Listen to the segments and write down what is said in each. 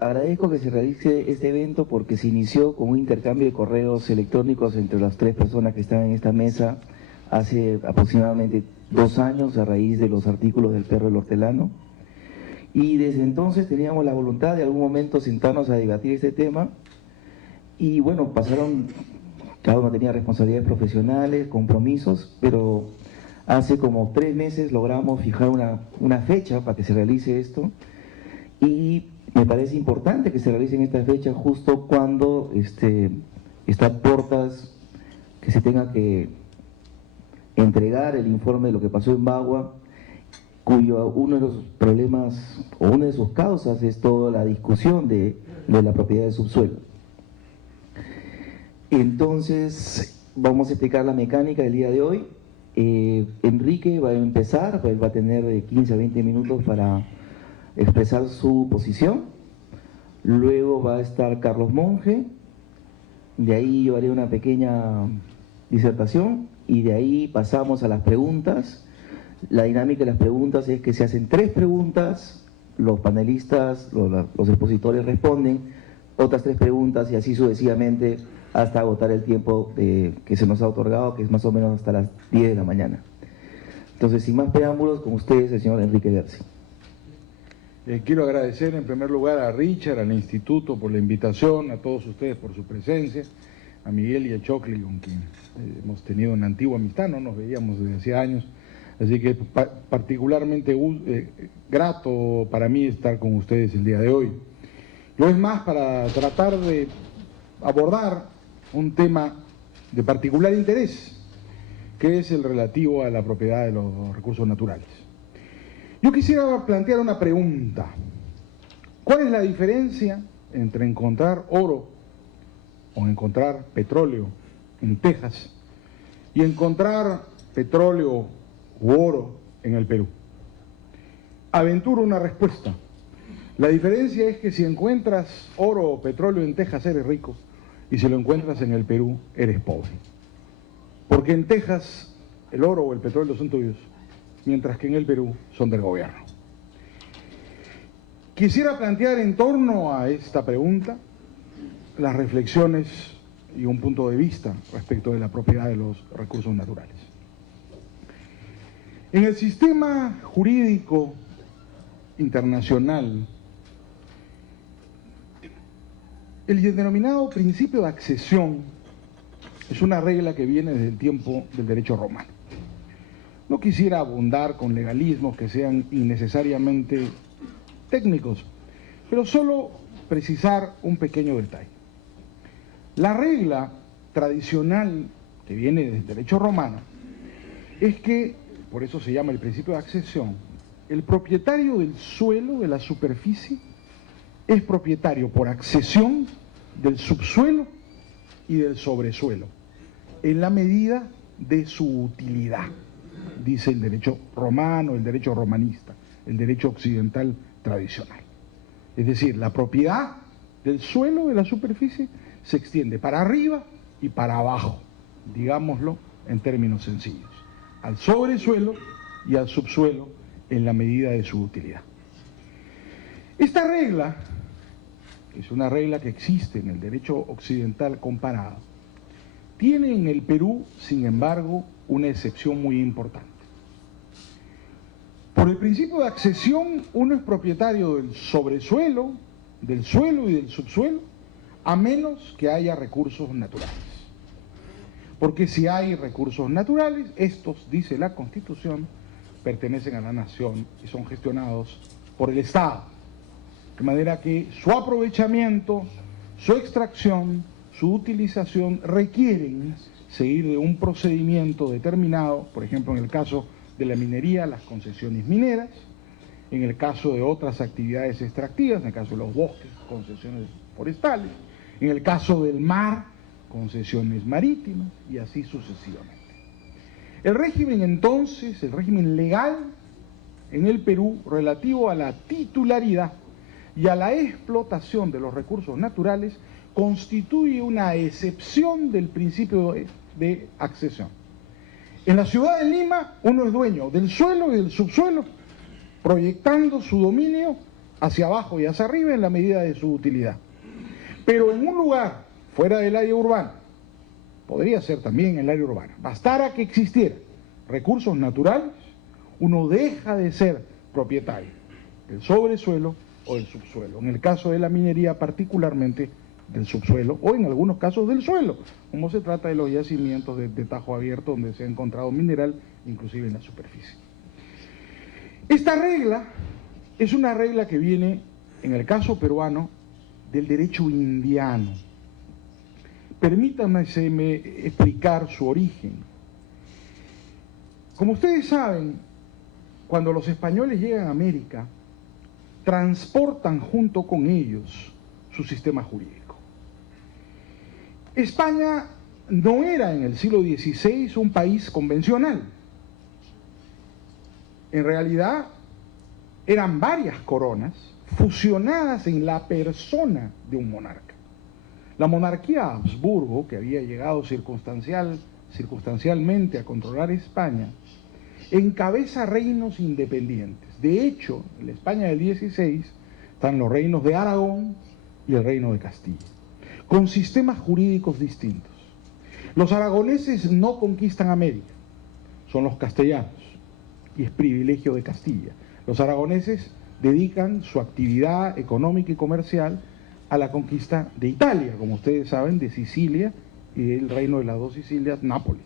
Agradezco que se realice este evento porque se inició con un intercambio de correos electrónicos entre las tres personas que están en esta mesa hace aproximadamente 2 años a raíz de los artículos del perro del hortelano. Y desde entonces teníamos la voluntad de algún momento sentarnos a debatir este tema y bueno, cada uno tenía responsabilidades profesionales, compromisos, pero hace como 3 meses logramos fijar una fecha para que se realice esto y me parece importante que se realice en esta fecha justo cuando está a puertas que se tenga que entregar el informe de lo que pasó en Bagua, cuyo uno de los problemas o una de sus causas es toda la discusión de la propiedad del subsuelo. Entonces vamos a explicar la mecánica del día de hoy. Enrique va a empezar, él va a tener 15 a 20 minutos para expresar su posición. Luego va a estar Carlos Monge, de ahí yo haré una pequeña disertación y de ahí pasamos a las preguntas. La dinámica de las preguntas es que se hacen 3 preguntas, los panelistas, los expositores responden otras 3 preguntas y así sucesivamente hasta agotar el tiempo que se nos ha otorgado, que es más o menos hasta las 10 de la mañana. Entonces, sin más preámbulos, con ustedes el señor Enrique Dersi. Quiero agradecer en primer lugar a Richard, al Instituto por la invitación, a todos ustedes por su presencia, a Miguel y a Chocli, con quien hemos tenido una antigua amistad, no nos veíamos desde hace años, así que particularmente grato para mí estar con ustedes el día de hoy. Lo es más para tratar de abordar un tema de particular interés, que es el relativo a la propiedad de los recursos naturales. Yo quisiera plantear una pregunta. ¿Cuál es la diferencia entre encontrar oro o encontrar petróleo en Texas y encontrar petróleo u oro en el Perú? Aventuro una respuesta. La diferencia es que si encuentras oro o petróleo en Texas eres rico y si lo encuentras en el Perú eres pobre. Porque en Texas el oro o el petróleo son tuyos, mientras que en el Perú son del gobierno. Quisiera plantear en torno a esta pregunta las reflexiones y un punto de vista respecto de la propiedad de los recursos naturales. En el sistema jurídico internacional, el denominado principio de accesión es una regla que viene desde el tiempo del derecho romano. No quisiera abundar con legalismos que sean innecesariamente técnicos, pero solo precisar un pequeño detalle. La regla tradicional que viene del derecho romano es que, por eso se llama el principio de accesión, el propietario del suelo, de la superficie, es propietario por accesión del subsuelo y del sobresuelo, en la medida de su utilidad, dice el derecho romano, el derecho romanista, el derecho occidental tradicional. Es decir, la propiedad del suelo, de la superficie, se extiende para arriba y para abajo, digámoslo en términos sencillos, al sobresuelo y al subsuelo en la medida de su utilidad. Esta regla, que es una regla que existe en el derecho occidental comparado, tiene en el Perú, sin embargo, una excepción muy importante. Por el principio de accesión, uno es propietario del sobresuelo, del suelo y del subsuelo, a menos que haya recursos naturales. Porque si hay recursos naturales, estos, dice la Constitución, pertenecen a la nación y son gestionados por el Estado. De manera que su aprovechamiento, su extracción, su utilización requieren seguir de un procedimiento determinado, por ejemplo, en el caso de la minería, las concesiones mineras, en el caso de otras actividades extractivas, en el caso de los bosques, concesiones forestales, en el caso del mar, concesiones marítimas, y así sucesivamente. El régimen entonces, el régimen legal en el Perú relativo a la titularidad y a la explotación de los recursos naturales constituye una excepción del principio de accesión. En la ciudad de Lima uno es dueño del suelo y del subsuelo, proyectando su dominio hacia abajo y hacia arriba en la medida de su utilidad. Pero en un lugar fuera del área urbana, podría ser también en el área urbana, bastara que existieran recursos naturales, uno deja de ser propietario del sobresuelo o del subsuelo. En el caso de la minería, particularmente del subsuelo, o en algunos casos del suelo, como se trata de los yacimientos de tajo abierto donde se ha encontrado mineral, inclusive en la superficie. Esta regla es una regla que viene, en el caso peruano, del derecho indiano. Permítanme explicar su origen. Como ustedes saben, cuando los españoles llegan a América, transportan junto con ellos su sistema jurídico. España no era en el siglo XVI un país convencional. En realidad, eran varias coronas fusionadas en la persona de un monarca. La monarquía Habsburgo, que había llegado circunstancialmente a controlar España, encabeza reinos independientes. De hecho, en la España del XVI están los reinos de Aragón y el reino de Castilla, con sistemas jurídicos distintos. Los aragoneses no conquistan América, son los castellanos, y es privilegio de Castilla. Los aragoneses dedican su actividad económica y comercial a la conquista de Italia, como ustedes saben, de Sicilia y del reino de las dos Sicilias, Nápoles,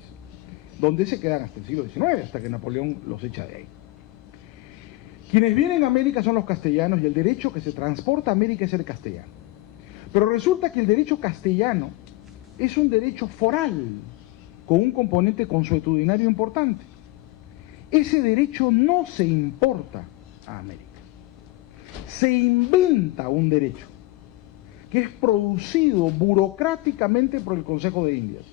donde se quedan hasta el siglo XIX, hasta que Napoleón los echa de ahí. Quienes vienen a América son los castellanos, y el derecho que se transporta a América es el castellano. Pero resulta que el derecho castellano es un derecho foral, con un componente consuetudinario importante. Ese derecho no se importa a América. Se inventa un derecho que es producido burocráticamente por el Consejo de Indias,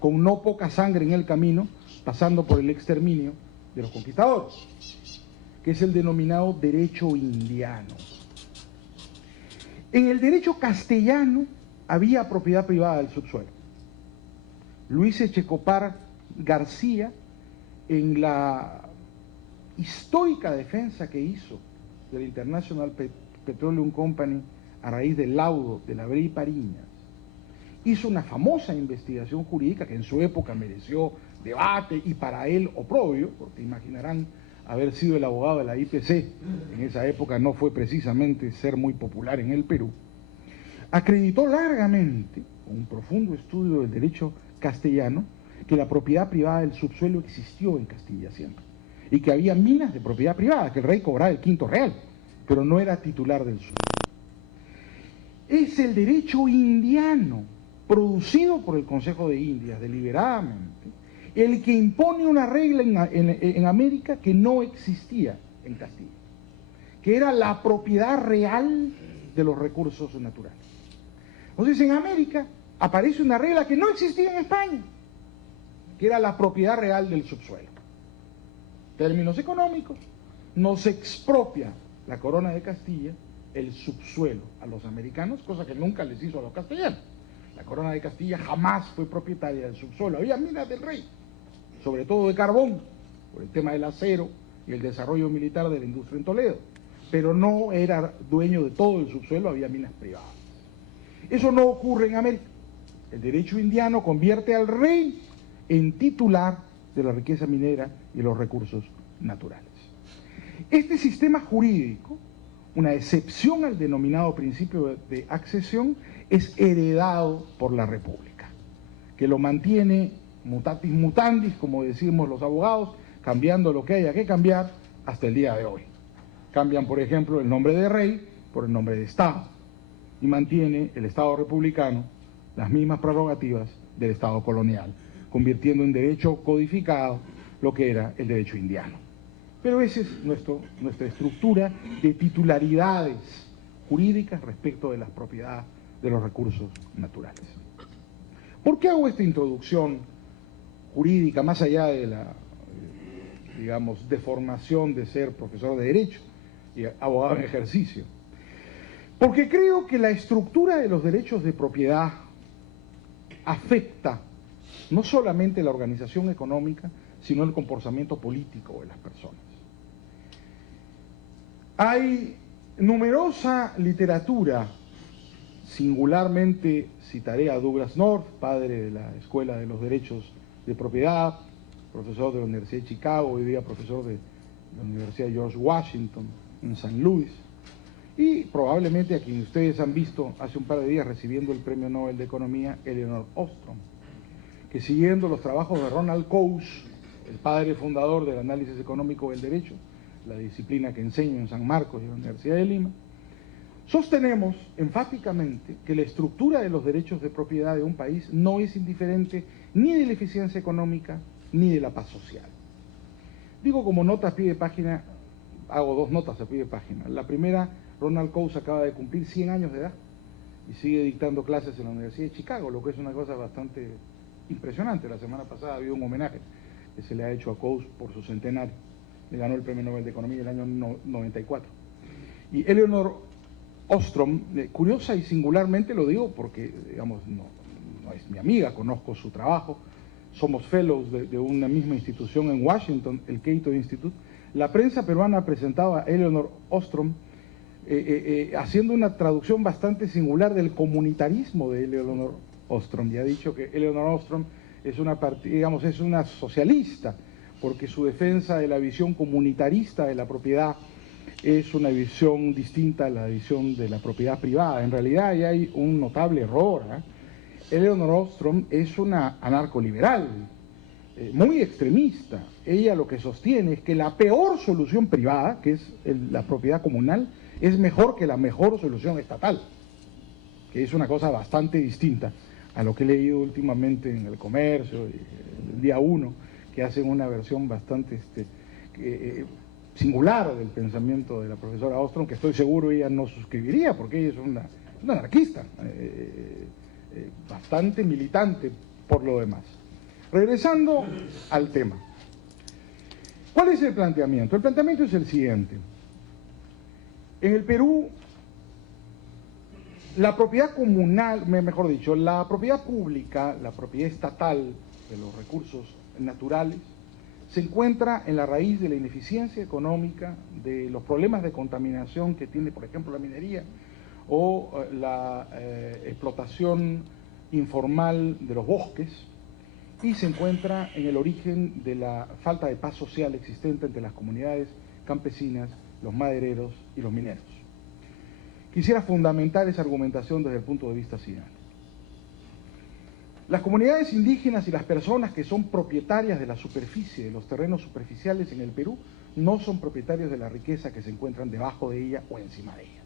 con no poca sangre en el camino, pasando por el exterminio de los conquistadores, que es el denominado derecho indiano. En el derecho castellano había propiedad privada del subsuelo. Luis Echecopar García, en la histórica defensa que hizo del International Petroleum Company a raíz del laudo de la Brea y Pariñas, hizo una famosa investigación jurídica que en su época mereció debate y para él oprobio, porque imaginarán haber sido el abogado de la IPC, en esa época no fue precisamente ser muy popular en el Perú. Acreditó largamente, con un profundo estudio del derecho castellano, que la propiedad privada del subsuelo existió en Castilla siempre, y que había minas de propiedad privada, que el rey cobraba el quinto real, pero no era titular del subsuelo. Es el derecho indiano, producido por el Consejo de Indias deliberadamente, el que impone una regla en América que no existía en Castilla, que era la propiedad real de los recursos naturales. Entonces, en América aparece una regla que no existía en España, que era la propiedad real del subsuelo. Términos económicos, no se expropia la corona de Castilla el subsuelo a los americanos, cosa que nunca les hizo a los castellanos. La corona de Castilla jamás fue propietaria del subsuelo. Había minas del rey, sobre todo de carbón, por el tema del acero y el desarrollo militar de la industria en Toledo, pero no era dueño de todo el subsuelo, había minas privadas. Eso no ocurre en América. El derecho indiano convierte al rey en titular de la riqueza minera y los recursos naturales. Este sistema jurídico, una excepción al denominado principio de accesión, es heredado por la República, que lo mantiene mutatis mutandis, como decimos los abogados, cambiando lo que haya que cambiar hasta el día de hoy. Cambian, por ejemplo, el nombre de rey por el nombre de Estado, y mantiene el Estado republicano las mismas prerrogativas del Estado colonial, convirtiendo en derecho codificado lo que era el derecho indiano. Pero esa es nuestra estructura de titularidades jurídicas respecto de las propiedades de los recursos naturales. ¿Por qué hago esta introducción jurídica, más allá de la, digamos, deformación de ser profesor de Derecho y abogado en ejercicio? Porque creo que la estructura de los derechos de propiedad afecta no solamente la organización económica, sino el comportamiento político de las personas. Hay Numerosa literatura, singularmente citaré a Douglass North, padre de la Escuela de los Derechos de Propiedad, profesor de la Universidad de Chicago, hoy día profesor de la Universidad de George Washington en San Luis, y probablemente a quien ustedes han visto hace un par de días recibiendo el Premio Nobel de Economía, Eleanor Ostrom, que siguiendo los trabajos de Ronald Coase, el padre fundador del análisis económico del derecho, la disciplina que enseño en San Marcos y en la Universidad de Lima, sostenemos enfáticamente que la estructura de los derechos de propiedad de un país no es indiferente ni de la eficiencia económica ni de la paz social. Digo como nota a pie de página, hago dos notas a pie de página. La primera, Ronald Coase acaba de cumplir 100 años de edad y sigue dictando clases en la Universidad de Chicago, lo que es una cosa bastante impresionante. La semana pasada había un homenaje que se le ha hecho a Coase por su centenario. Le ganó el Premio Nobel de Economía en el año 94. Y Eleanor Ostrom, curiosa y singularmente lo digo porque, digamos, no es mi amiga, conozco su trabajo, somos fellows de una misma institución en Washington, el Cato Institute. La prensa peruana ha presentado a Eleanor Ostrom haciendo una traducción bastante singular del comunitarismo de Eleanor Ostrom, y ha dicho que Eleanor Ostrom es una socialista, porque su defensa de la visión comunitarista de la propiedad es una visión distinta a la visión de la propiedad privada. En realidad ahí hay un notable error, Eleanor Ostrom es una anarcoliberal, muy extremista. Ella lo que sostiene es que la peor solución privada, que es la propiedad comunal, es mejor que la mejor solución estatal, que es una cosa bastante distinta a lo que he leído últimamente en El Comercio, el Día 1, que hacen una versión bastante singular del pensamiento de la profesora Ostrom, que estoy seguro ella no suscribiría, porque ella es una anarquista, bastante militante por lo demás. Regresando al tema. ¿Cuál es el planteamiento? El planteamiento es el siguiente. En el Perú, la propiedad comunal, mejor dicho, la propiedad pública, la propiedad estatal de los recursos naturales, se encuentra en la raíz de la ineficiencia económica, de los problemas de contaminación que tiene, por ejemplo, la minería, o la explotación informal de los bosques, y se encuentra en el origen de la falta de paz social existente entre las comunidades campesinas, los madereros y los mineros. Quisiera fundamentar esa argumentación desde el punto de vista siguiente. Las comunidades indígenas y las personas que son propietarias de la superficie, de los terrenos superficiales en el Perú, no son propietarios de la riqueza que se encuentran debajo de ella o encima de ella.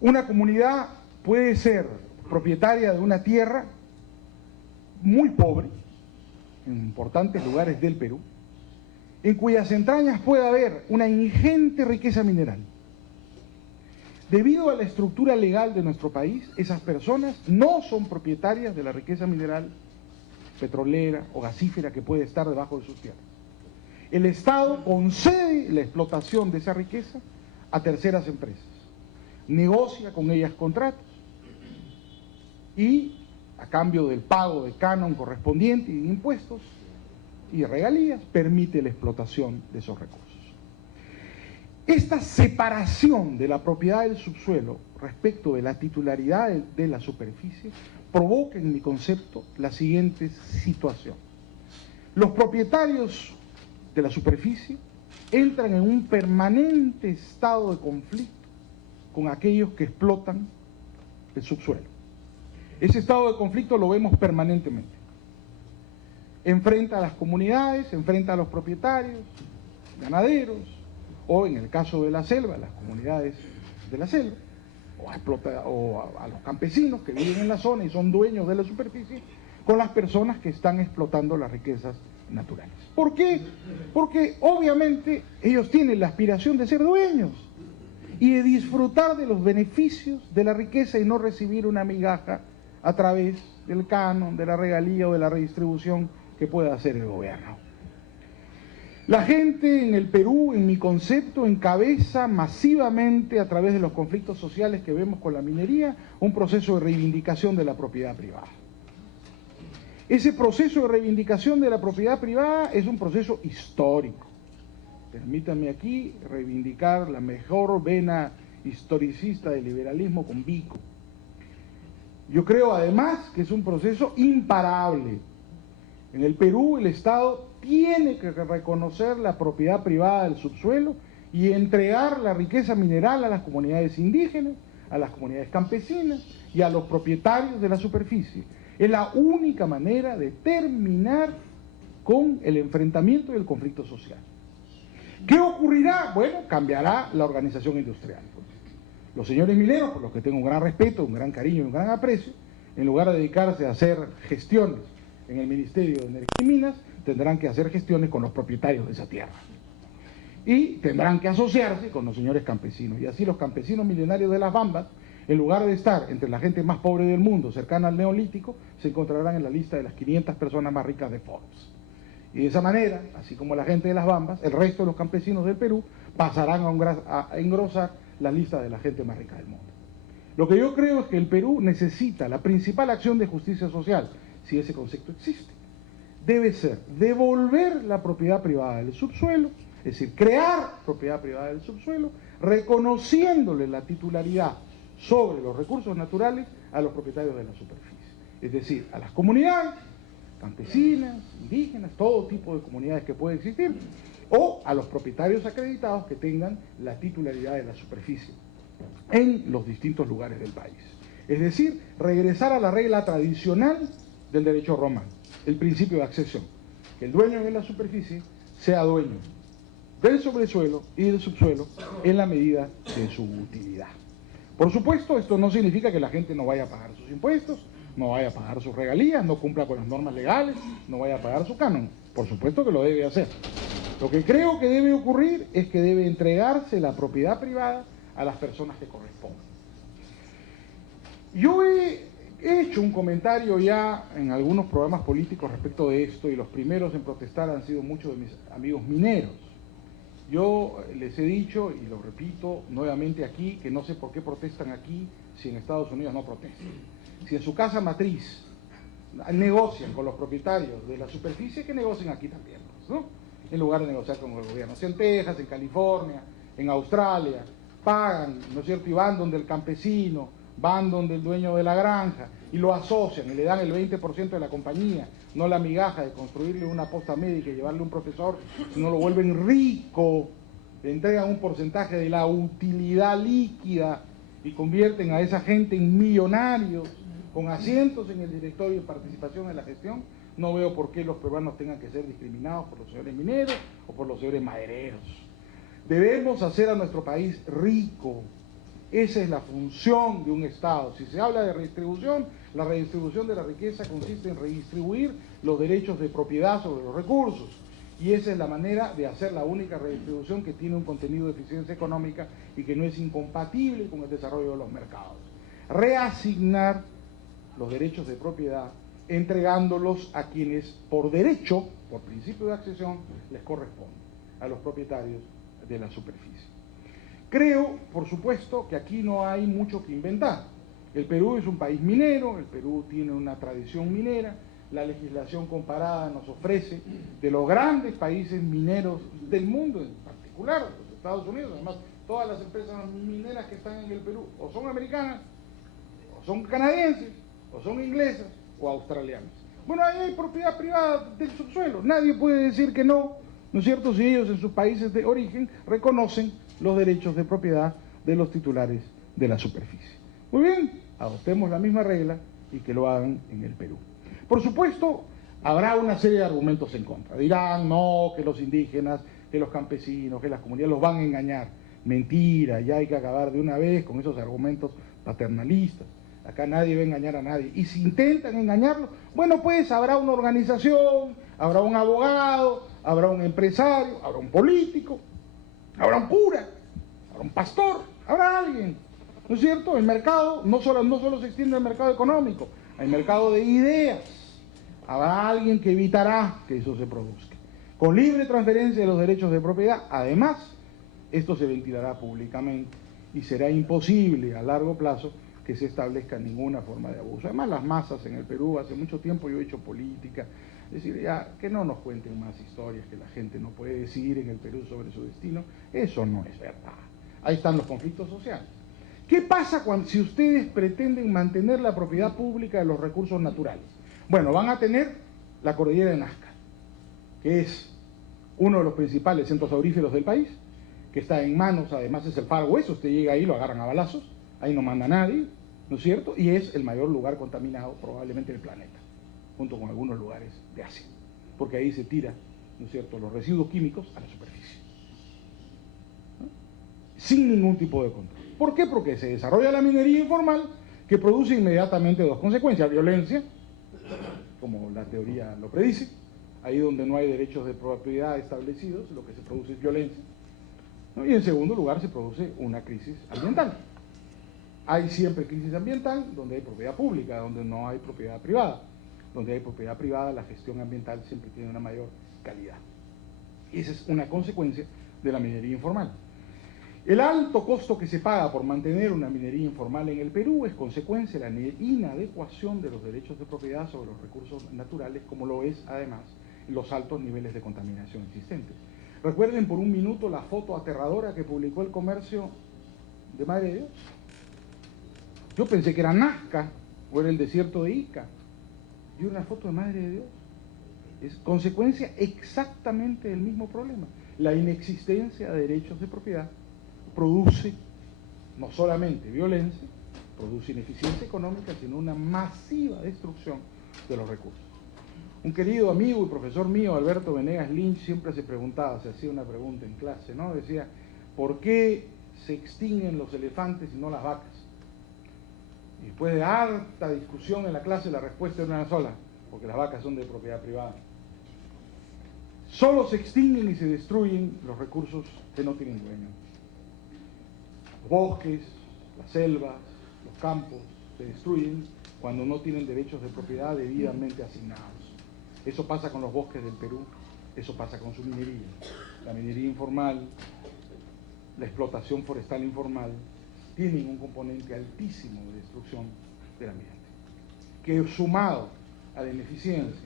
Una comunidad puede ser propietaria de una tierra muy pobre, en importantes lugares del Perú, en cuyas entrañas puede haber una ingente riqueza mineral. Debido a la estructura legal de nuestro país, esas personas no son propietarias de la riqueza mineral, petrolera o gasífera que puede estar debajo de sus tierras. El Estado concede la explotación de esa riqueza a terceras empresas, negocia con ellas contratos y, a cambio del pago de canon correspondiente y de impuestos y regalías, permite la explotación de esos recursos. Esta separación de la propiedad del subsuelo respecto de la titularidad de la superficie provoca, en mi concepto, la siguiente situación. Los propietarios de la superficie entran en un permanente estado de conflicto con aquellos que explotan el subsuelo. Ese estado de conflicto lo vemos permanentemente. Enfrenta a las comunidades, enfrenta a los propietarios, ganaderos, o en el caso de la selva, las comunidades de la selva, o a los campesinos que viven en la zona y son dueños de la superficie, con las personas que están explotando las riquezas naturales. ¿Por qué? Porque obviamente ellos tienen la aspiración de ser dueños y de disfrutar de los beneficios de la riqueza y no recibir una migaja a través del canon, de la regalía o de la redistribución que pueda hacer el gobierno. La gente en el Perú, en mi concepto, encabeza masivamente a través de los conflictos sociales que vemos con la minería, un proceso de reivindicación de la propiedad privada. Ese proceso de reivindicación de la propiedad privada es un proceso histórico. permítanme aquí reivindicar la mejor vena historicista del liberalismo con Vico. Yo creo además que es un proceso imparable. En el Perú el Estado tiene que reconocer la propiedad privada del subsuelo y entregar la riqueza mineral a las comunidades indígenas, a las comunidades campesinas y a los propietarios de la superficie. Es la única manera de terminar con el enfrentamiento y el conflicto social. ¿Qué ocurrirá? Bueno, cambiará la organización industrial. Los señores mineros, por los que tengo un gran respeto, un gran cariño y un gran aprecio, en lugar de dedicarse a hacer gestiones en el Ministerio de Energía y Minas, tendrán que hacer gestiones con los propietarios de esa tierra. Y tendrán que asociarse con los señores campesinos. Y así los campesinos milenarios de las Bambas, en lugar de estar entre la gente más pobre del mundo, cercana al neolítico, se encontrarán en la lista de las 500 personas más ricas de Forbes. Y de esa manera, así como la gente de las Bambas, el resto de los campesinos del Perú pasarán a engrosar la lista de la gente más rica del mundo. Lo que yo creo es que el Perú necesita la principal acción de justicia social, si ese concepto existe, debe ser devolver la propiedad privada del subsuelo, es decir, crear propiedad privada del subsuelo, reconociéndole la titularidad sobre los recursos naturales a los propietarios de la superficie, es decir, a las comunidades campesinas, indígenas, todo tipo de comunidades que puede existir, o a los propietarios acreditados que tengan la titularidad de la superficie en los distintos lugares del país. Es decir, regresar a la regla tradicional del derecho romano, el principio de accesión, que el dueño de la superficie sea dueño del sobresuelo y del subsuelo en la medida de su utilidad. Por supuesto, esto no significa que la gente no vaya a pagar sus impuestos, no vaya a pagar sus regalías, no cumpla con las normas legales, no vaya a pagar su canon. Por supuesto que lo debe hacer. Lo que creo que debe ocurrir es que debe entregarse la propiedad privada a las personas que corresponden. Yo he hecho un comentario ya en algunos programas políticos respecto de esto, y los primeros en protestar han sido muchos de mis amigos mineros. Yo les he dicho, y lo repito nuevamente aquí, que no sé por qué protestan aquí si en Estados Unidos no protestan. Si en su casa matriz negocian con los propietarios de la superficie, que negocien aquí también, ¿no? En lugar de negociar con el gobierno. Si en Texas, en California, en Australia, pagan, ¿no es cierto?, y van donde el campesino, van donde el dueño de la granja, y lo asocian y le dan el 20% de la compañía, no la migaja de construirle una posta médica y llevarle un profesor, sino lo vuelven rico, le entregan un porcentaje de la utilidad líquida y convierten a esa gente en millonarios, con asientos en el directorio y participación en la gestión. No veo por qué los peruanos tengan que ser discriminados por los señores mineros o por los señores madereros. Debemos hacer a nuestro país rico. Esa es la función de un Estado. Si se habla de redistribución, la redistribución de la riqueza consiste en redistribuir los derechos de propiedad sobre los recursos. Y esa es la manera de hacer la única redistribución que tiene un contenido de eficiencia económica y que no es incompatible con el desarrollo de los mercados. Reasignar los derechos de propiedad, entregándolos a quienes por derecho, por principio de accesión, les corresponde, a los propietarios de la superficie. Creo, por supuesto, que aquí no hay mucho que inventar. El Perú es un país minero, el Perú tiene una tradición minera, la legislación comparada nos ofrece de los grandes países mineros del mundo, en particular los Estados Unidos. Además, todas las empresas mineras que están en el Perú o son americanas, o son canadienses, o son inglesas, o australianas. Bueno, ahí hay propiedad privada del subsuelo, nadie puede decir que no, ¿no es cierto?, si ellos en sus países de origen reconocen los derechos de propiedad de los titulares de la superficie. Muy bien, adoptemos la misma regla y que lo hagan en el Perú. Por supuesto, habrá una serie de argumentos en contra. Dirán, no, que los indígenas, que los campesinos, que las comunidades los van a engañar. Mentira, ya hay que acabar de una vez con esos argumentos paternalistas. Acá nadie va a engañar a nadie. Y si intentan engañarlo, bueno, pues habrá una organización, habrá un abogado, habrá un empresario, habrá un político, habrá un cura, habrá un pastor, habrá alguien. ¿No es cierto? El mercado no solo se extiende al mercado económico, hay mercado de ideas. Habrá alguien que evitará que eso se produzca. Con libre transferencia de los derechos de propiedad, además, esto se ventilará públicamente y será imposible a largo plazo que se establezca ninguna forma de abuso. Además, las masas en el Perú, hace mucho tiempo yo he hecho política, Es decir, ya que no nos cuenten más historias que la gente no puede decidir en el Perú sobre su destino. Eso no es verdad. Ahí están los conflictos sociales. ¿Qué pasa si ustedes pretenden mantener la propiedad pública de los recursos naturales? Bueno, van a tener la cordillera de Nazca, que es uno de los principales centros auríferos del país, que está en manos, además es el Far West, usted llega ahí, lo agarran a balazos, ahí no manda nadie, ¿no es cierto? Y es el mayor lugar contaminado probablemente del planeta, junto con algunos lugares de Asia, porque ahí se tira, ¿no es cierto?, los residuos químicos a la superficie, ¿no? Sin ningún tipo de control. ¿Por qué? Porque se desarrolla la minería informal, que produce inmediatamente dos consecuencias: violencia, como la teoría lo predice. Ahí donde no hay derechos de propiedad establecidos, lo que se produce es violencia, ¿no? Y en segundo lugar se produce una crisis ambiental. Hay siempre crisis ambiental donde hay propiedad pública, donde no hay propiedad privada. Donde hay propiedad privada, la gestión ambiental siempre tiene una mayor calidad. Y esa es una consecuencia de la minería informal. El alto costo que se paga por mantener una minería informal en el Perú es consecuencia de la inadecuación de los derechos de propiedad sobre los recursos naturales, como lo es además los altos niveles de contaminación existentes. Recuerden por un minuto la foto aterradora que publicó El Comercio de Madre de Dios. Yo pensé que era Nazca o era el desierto de Ica. Y una foto de Madre de Dios. Es consecuencia exactamente del mismo problema. La inexistencia de derechos de propiedad produce no solamente violencia, produce ineficiencia económica, sino una masiva destrucción de los recursos. Un querido amigo y profesor mío, Alberto Venegas Lynch, siempre se preguntaba, se hacía una pregunta en clase, ¿no? Decía, ¿por qué se extinguen los elefantes y no las vacas? Y después de harta discusión en la clase, la respuesta era una sola: porque las vacas son de propiedad privada. Solo se extinguen y se destruyen los recursos que no tienen dueño. Los bosques, las selvas, los campos se destruyen cuando no tienen derechos de propiedad debidamente asignados. Eso pasa con los bosques del Perú, eso pasa con su minería. La minería informal, la explotación forestal informal, tienen un componente altísimo de destrucción del ambiente, que sumado a la ineficiencia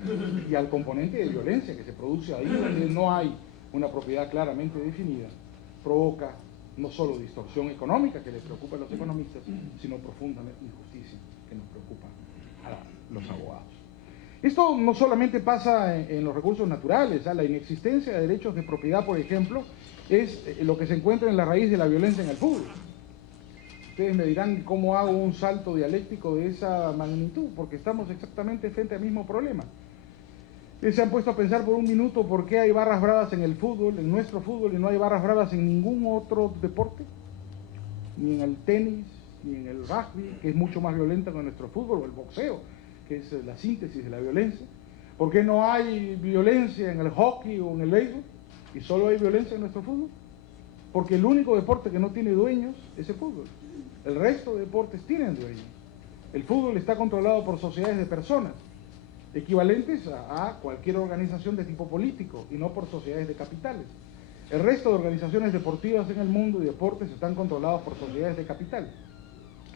y al componente de violencia que se produce ahí donde no hay una propiedad claramente definida, provoca no solo distorsión económica que les preocupa a los economistas, sino profunda injusticia que nos preocupa a los abogados. Esto no solamente pasa en los recursos naturales, la inexistencia de derechos de propiedad, por ejemplo, es lo que se encuentra en la raíz de la violencia en el fútbol. Ustedes me dirán cómo hago un salto dialéctico de esa magnitud, porque estamos exactamente frente al mismo problema. ¿Se han puesto a pensar por un minuto por qué hay barras bravas en el fútbol, en nuestro fútbol, y no hay barras bravas en ningún otro deporte? Ni en el tenis, ni en el rugby, que es mucho más violento que nuestro fútbol, o el boxeo, que es la síntesis de la violencia. ¿Por qué no hay violencia en el hockey o en el béisbol y solo hay violencia en nuestro fútbol? Porque el único deporte que no tiene dueños es el fútbol. El resto de deportes tienen dueños. El fútbol está controlado por sociedades de personas, equivalentes a cualquier organización de tipo político, y no por sociedades de capitales. El resto de organizaciones deportivas en el mundo y deportes están controlados por sociedades de capital.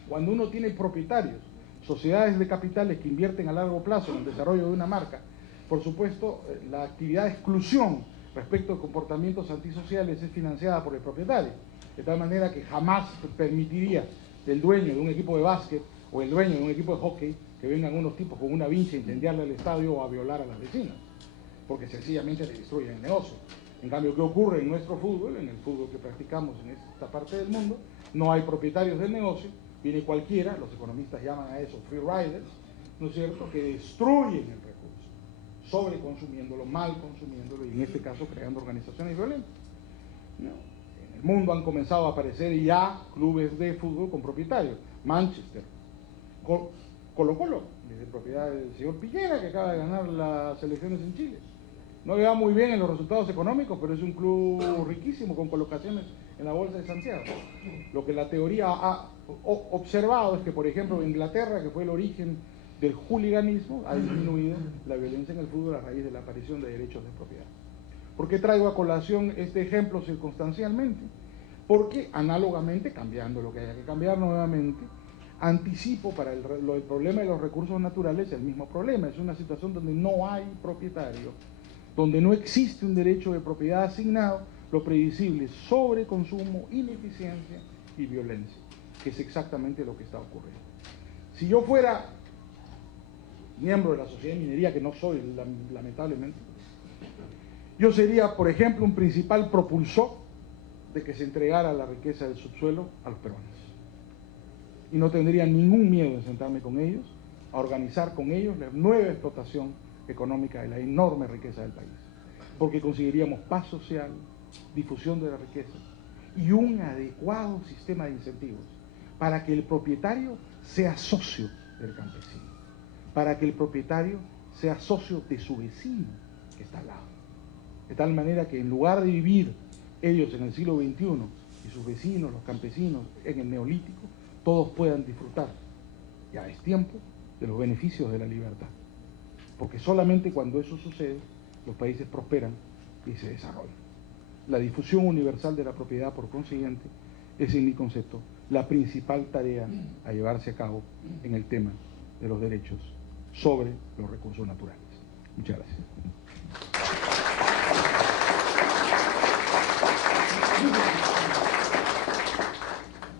Cuando uno tiene propietarios, sociedades de capitales que invierten a largo plazo en el desarrollo de una marca, por supuesto, la actividad de exclusión respecto de comportamientos antisociales es financiada por el propietario, de tal manera que jamás permitiría el dueño de un equipo de básquet o el dueño de un equipo de hockey que vengan unos tipos con una vincha a incendiarle el estadio o a violar a las vecinas, porque sencillamente le destruyen el negocio. En cambio, ¿qué ocurre en nuestro fútbol, en el fútbol que practicamos en esta parte del mundo? No hay propietarios del negocio, viene cualquiera, los economistas llaman a eso free riders, ¿no es cierto?, que destruyen el recurso, sobreconsumiéndolo, mal consumiéndolo, y en este caso creando organizaciones violentas, ¿no? En el mundo han comenzado a aparecer ya clubes de fútbol con propietarios. Manchester, Colo-Colo, de propiedad del señor Piñera, que acaba de ganar las elecciones en Chile. No le va muy bien en los resultados económicos, pero es un club riquísimo con colocaciones en la Bolsa de Santiago. Lo que la teoría ha observado es que, por ejemplo, en Inglaterra, que fue el origen del hooliganismo, ha disminuido la violencia en el fútbol a raíz de la aparición de derechos de propiedad. ¿Por qué traigo a colación este ejemplo circunstancialmente? Porque, análogamente, cambiando lo que haya que cambiar nuevamente, Anticipo para el problema de los recursos naturales el mismo problema. Es una situación donde no hay propietario, donde no existe un derecho de propiedad asignado. Lo previsible es sobreconsumo, ineficiencia y violencia, que es exactamente lo que está ocurriendo. Si yo fuera miembro de la Sociedad de Minería, que no soy, lamentablemente, yo sería, por ejemplo, un principal propulsor de que se entregara la riqueza del subsuelo a los peruanos. Y no tendría ningún miedo en sentarme con ellos, a organizar con ellos la nueva explotación económica de la enorme riqueza del país. Porque conseguiríamos paz social, difusión de la riqueza y un adecuado sistema de incentivos para que el propietario sea socio del campesino, para que el propietario sea socio de su vecino que está al lado. De tal manera que en lugar de vivir ellos en el siglo XXI y sus vecinos, los campesinos, en el neolítico, todos puedan disfrutar, ya es tiempo, de los beneficios de la libertad. Porque solamente cuando eso sucede, los países prosperan y se desarrollan. La difusión universal de la propiedad, por consiguiente, es en mi concepto la principal tarea a llevarse a cabo en el tema de los derechos sobre los recursos naturales. Muchas gracias.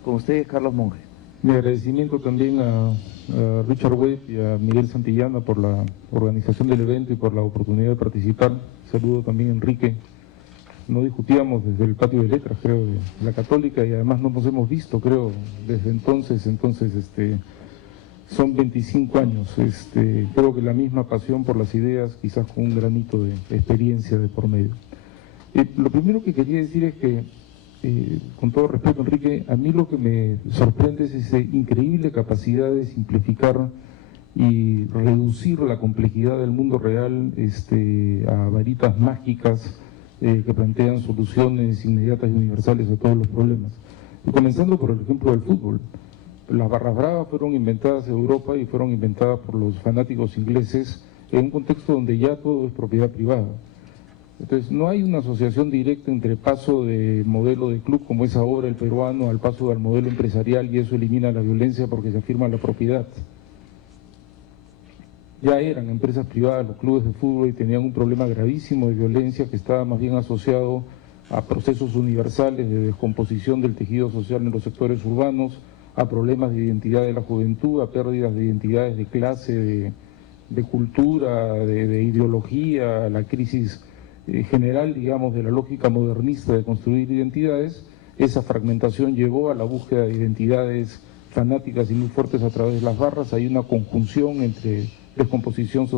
Con ustedes, Carlos Monge. Mi agradecimiento también a Richard Webb y a Miguel Santillana por la organización del evento y por la oportunidad de participar. Saludo también a Enrique. No discutíamos desde el patio de letras, creo, de la Católica, y además no nos hemos visto, creo, desde entonces. Son 25 años. Creo que la misma pasión por las ideas, quizás con un granito de experiencia de por medio. Lo primero que quería decir es que, con todo respeto, Enrique, a mí lo que me sorprende es esa increíble capacidad de simplificar y reducir la complejidad del mundo real a varitas mágicas que plantean soluciones inmediatas y universales a todos los problemas. Y comenzando por el ejemplo del fútbol. Las barras bravas fueron inventadas en Europa y fueron inventadas por los fanáticos ingleses en un contexto donde ya todo es propiedad privada. Entonces, no hay una asociación directa entre paso de modelo de club, como es ahora el peruano, al paso del modelo empresarial, y eso elimina la violencia porque se afirma la propiedad. Ya eran empresas privadas los clubes de fútbol y tenían un problema gravísimo de violencia que estaba más bien asociado a procesos universales de descomposición del tejido social en los sectores urbanos, a problemas de identidad de la juventud, a pérdidas de identidades de clase, de cultura, de ideología, a la crisis general, digamos, de la lógica modernista de construir identidades. Esa fragmentación llevó a la búsqueda de identidades fanáticas y muy fuertes a través de las barras. Hay una conjunción entre descomposición social